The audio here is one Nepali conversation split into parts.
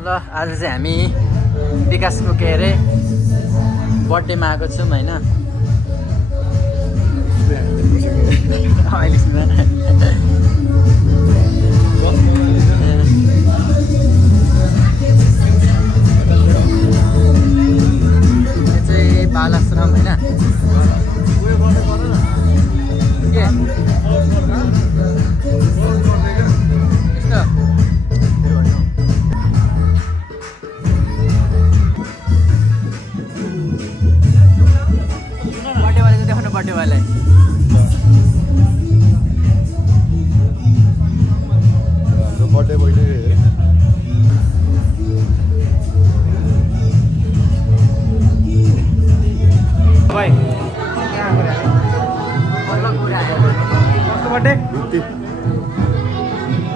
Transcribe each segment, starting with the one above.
ल आज चाहिँ हामी विकासको के अरे बर्थडेमा आएको छौँ होइन। चाहिँ बालाश्रम होइन बर्थडे वाला बर्थडे भाइ बर्थडे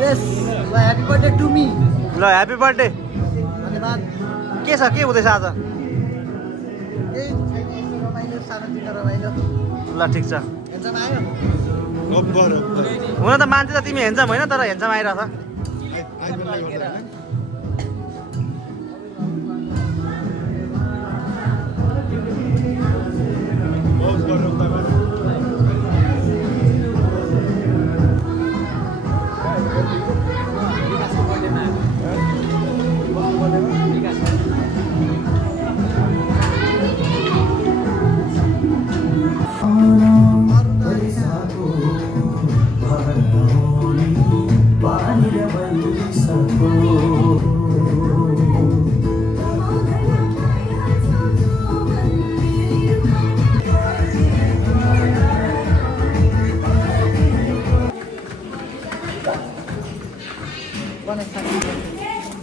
यस ल ह्यापी बर्थडे टु मी। ल ह्यापी बर्थडे। धन्यवाद। के छ के हुँदैछ आज? रमाइलो सानोतिनो रमाइलो। ल ठिक छ। हेन्सम आयो हुन त मान्छे त तिमी हेन्छम होइन तर हेन्छम आइरहेछ।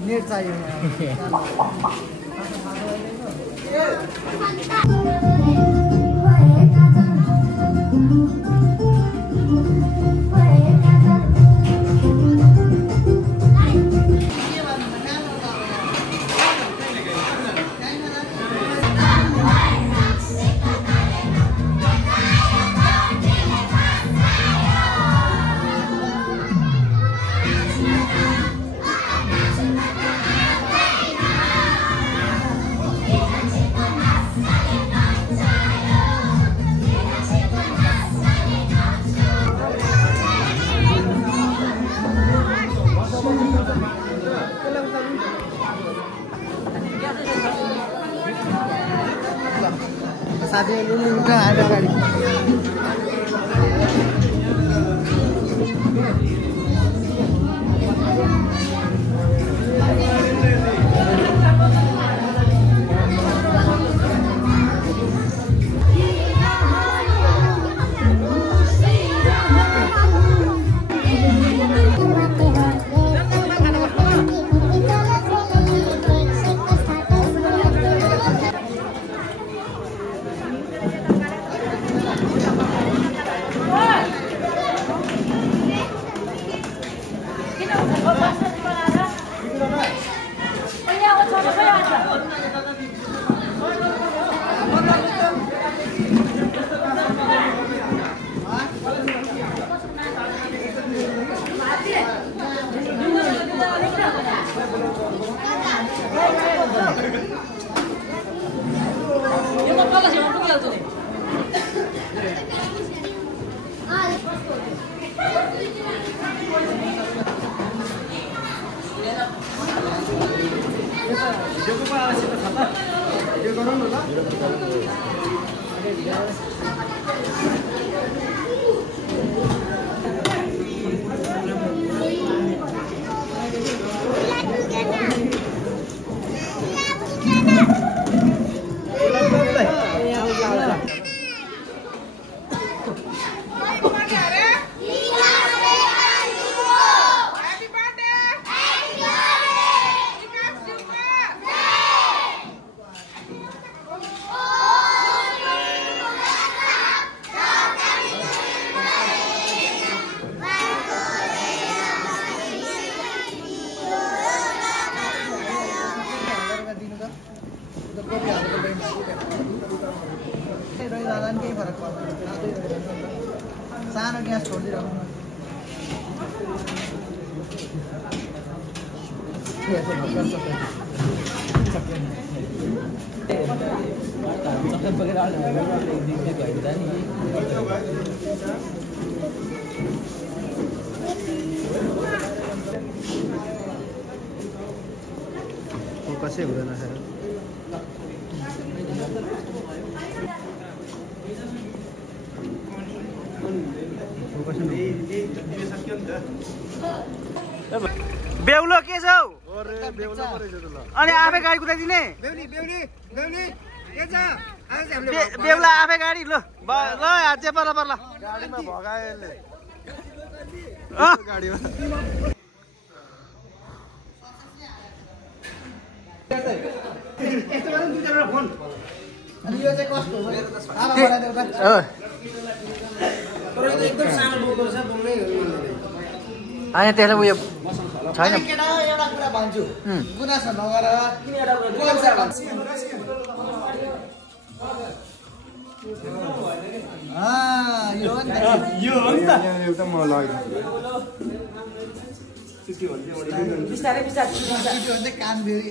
नेट चाहियो साथीहरूले उठा आएर गाडी सानो ग्यास छोडिदिइराख्नु फोकसै हुँदैन सर बेहुलो के छौ अनि आफै गाडी कुदाइदिने बेहुला आफै गाडी ल ल हात चाहिँ पर्ला पर्ला गाडीमा भगायो यसले गाडीमा अनि यो चाहिँ कस्तो हो आमा बनाइदेऊ त तर यो एकदम सानो बोतल छ बोल्नै अनि त्यसले उयो छैन केटा एउटा कुरा भन्छु गुनासो नगर किन एउटा कुरा यो हो नि त एउटा म लगाइदिन्छु बिस्तारै बिस्तारै कान बेरी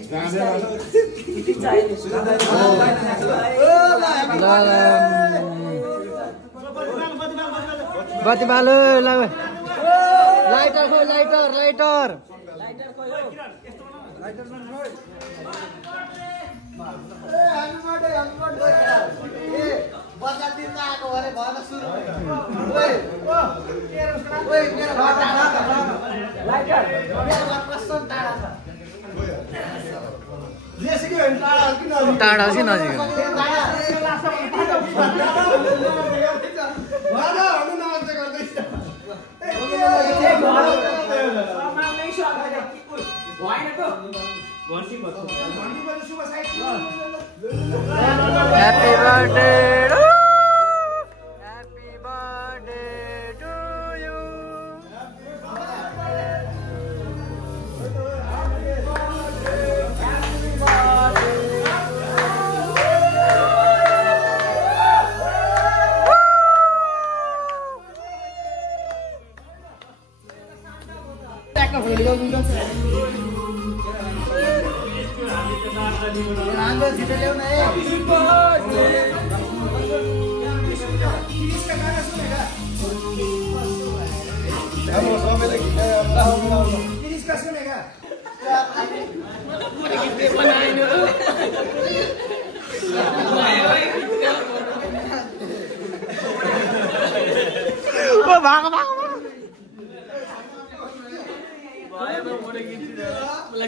बत्ती बालो लाइटर खोइ लाइटर टाढा कि नजिक Happy birthday to Happy birthday to you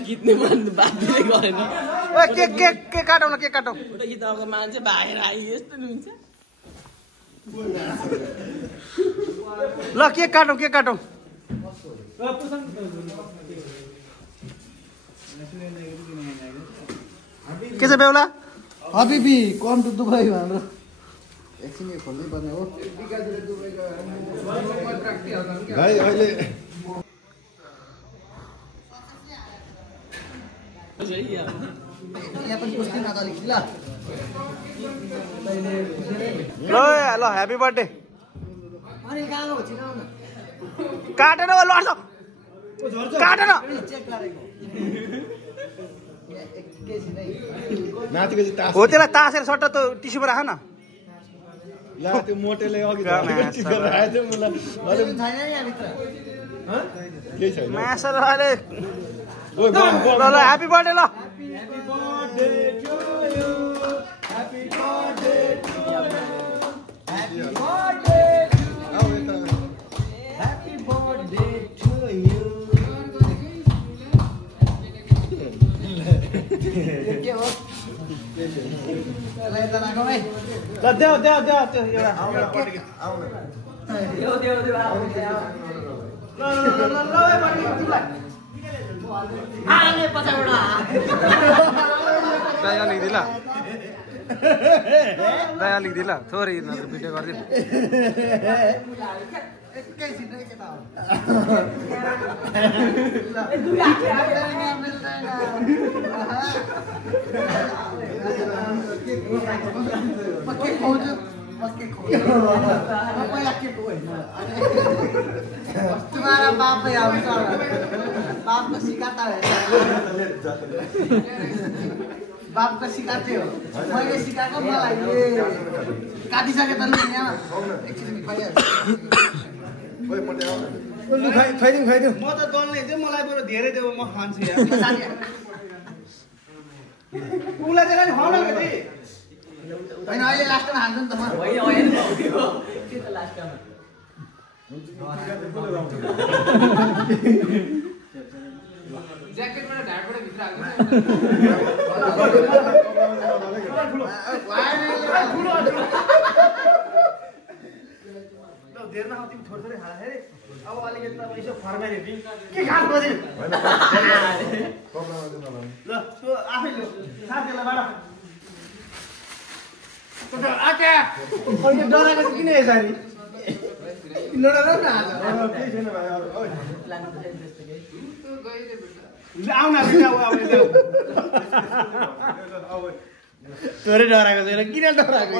गीतले मन बात दिने गरेन के काटौँ ल के काटौँ एउटा गीत अब मान्छे भागेर आयो यस्तो नि हुन्छ ल के काटौँ के छ बेहुला हबिबी कम टु दुबई हाम्रो एकछिन यो खोल्नै पर्ने हो भाइ अहिले यहाँ पनि पुस्दै न त अलिकति ल ल ह्यापी बर्थडे अनि कहाँ गयो छिराउन काटेन लड्छ काटेन चेक गरेको एकैछिनै माथिको चाहिँ तास हो त्यसलाई तासेर सट्ट त टिस्युमा राख न ला त्यो मोटेले अघि छैन छैन नि यहाँभित्र केही छैन मासर अहिले ओइ ल ह्यापी बर्थडे ल के हो ल देऊ दया लिखिदिला थोरै भिडियो गरिदिनु एकैछिनै के त तुम्हारा बाप है बापको सिकाता बापको सिकाएको थियो मैले सिकाएको मलाई काटिसके त यहाँ खाइदिउँ म त दल्ने चाहिँ मलाई बरु धेरै देऊ म खान्छु यार उसलाई चाहिँ नि खाउन के होइन अहिले लास्टमा हाल्छु नि त म ज्याकेटबाट ढाडबाट भित्र हाल्नु धेरै नखाऊ तिमी थोरै थोरै खा हेरे अब अलिकति त यसो फर्माइदियो के खानु पर्यो ल आफै लु साथीलाई बाडा आके अहिले डराएको किन यसरी नडराउ न आउन तोरै डराएको छैन किन डराएको